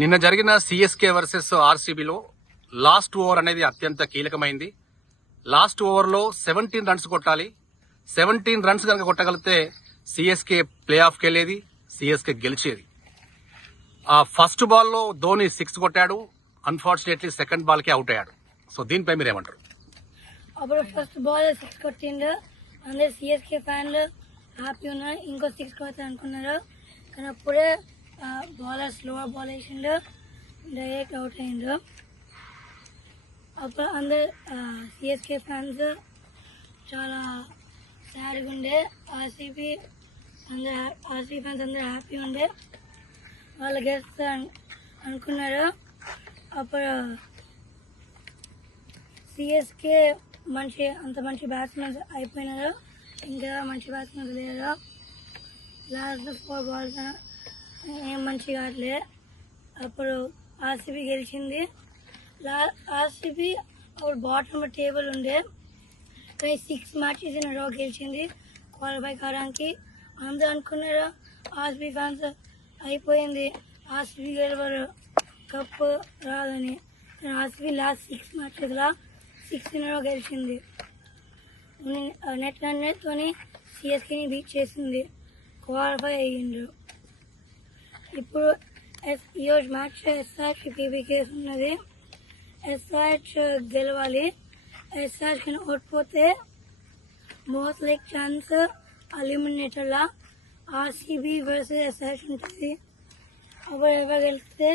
నిన్న జరిగిన CSK versus ఆర్సీబీలో last over అనేది అత్యంత కీలకమైంది. లాస్ట్ ఓవర్లో 17 రన్స్ కొట్టాలి. 17 రన్స్ కనుక కొట్టగలిగితే సిఎస్కే ప్లే ఆఫ్కి వెళ్ళేది, సిఎస్కే గెలిచేది. ఆ ఫస్ట్ బాల్లో ధోని 6 కొట్టాడు. అన్ఫార్చునేట్లీ సెకండ్ బాల్కి అవుట్ అయ్యాడు. సో దీనిపై మీరేమంటారు? అప్పుడు ఫస్ట్ బాల్ 6 కొట్టిండు. అందరు సిఎస్కే ఫ్యాన్లు హ్యాపీ ఉన్నారు, ఇంకో 6 కొడతారు అనుకున్నారు. కానీ అప్పుడే బౌలర్ స్లో బాల్ వేసిండు, డైరెక్ట్ అవుట్ అయిండు. అప్పుడు అందరు సిఎస్కే ఫ్యాన్స్ చాలా సాడ్గా ఉండే. ఆర్సీబీ ఫ్యాన్స్ అందరూ హ్యాపీ ఉండే, వాళ్ళు గెలుస్తా అనుకున్నారు. అప్పుడు సిఎస్కే అంత మంచి బ్యాట్స్మెన్స్ అయిపోయినారు, ఇంకా మంచి బ్యాట్స్మెన్స్ లేరు. లాస్ట్ 4 balls ఏం మంచిగా కావట్లే. అప్పుడు ఆర్సీబీ గెలిచింది. ఆర్సీబీ అప్పుడు బాటమ్ టేబుల్ ఉండే, కానీ 6 మ్యాచెస్ ఇన్ రో గెలిచింది క్వాలిఫై కావడానికి. అందరూ అనుకున్నారు ఆర్సీబీ ఫ్యాన్స్ అయిపోయింది, ఆర్సీబీ గెలవరు, కప్పు రాదని. ఆర్సీబీ లాస్ట్ 6 మ్యాచెస్లో 6 ఇన్ రో గెలిచింది. నెట్ రన్తో సిఎస్కేని బీట్ చేసింది, క్వాలిఫై అయ్యిండ్రు. ఇప్పుడు ఈరోజు మ్యాచ్ ఎస్ఆర్హెచ్ పీవీకే ఉన్నది. ఎస్ఆర్హెచ్ గెలవాలి. ఎస్ఆర్హెచ్ కింద ఓడిపోతే మోస్ట్ లైక్ ఛాన్స్ ఎలిమినేటర్లా ఆర్సీబీ వర్సెస్ ఎస్ఆర్హెచ్ ఉంటుంది. అప్పుడు ఎవరు గెలిస్తే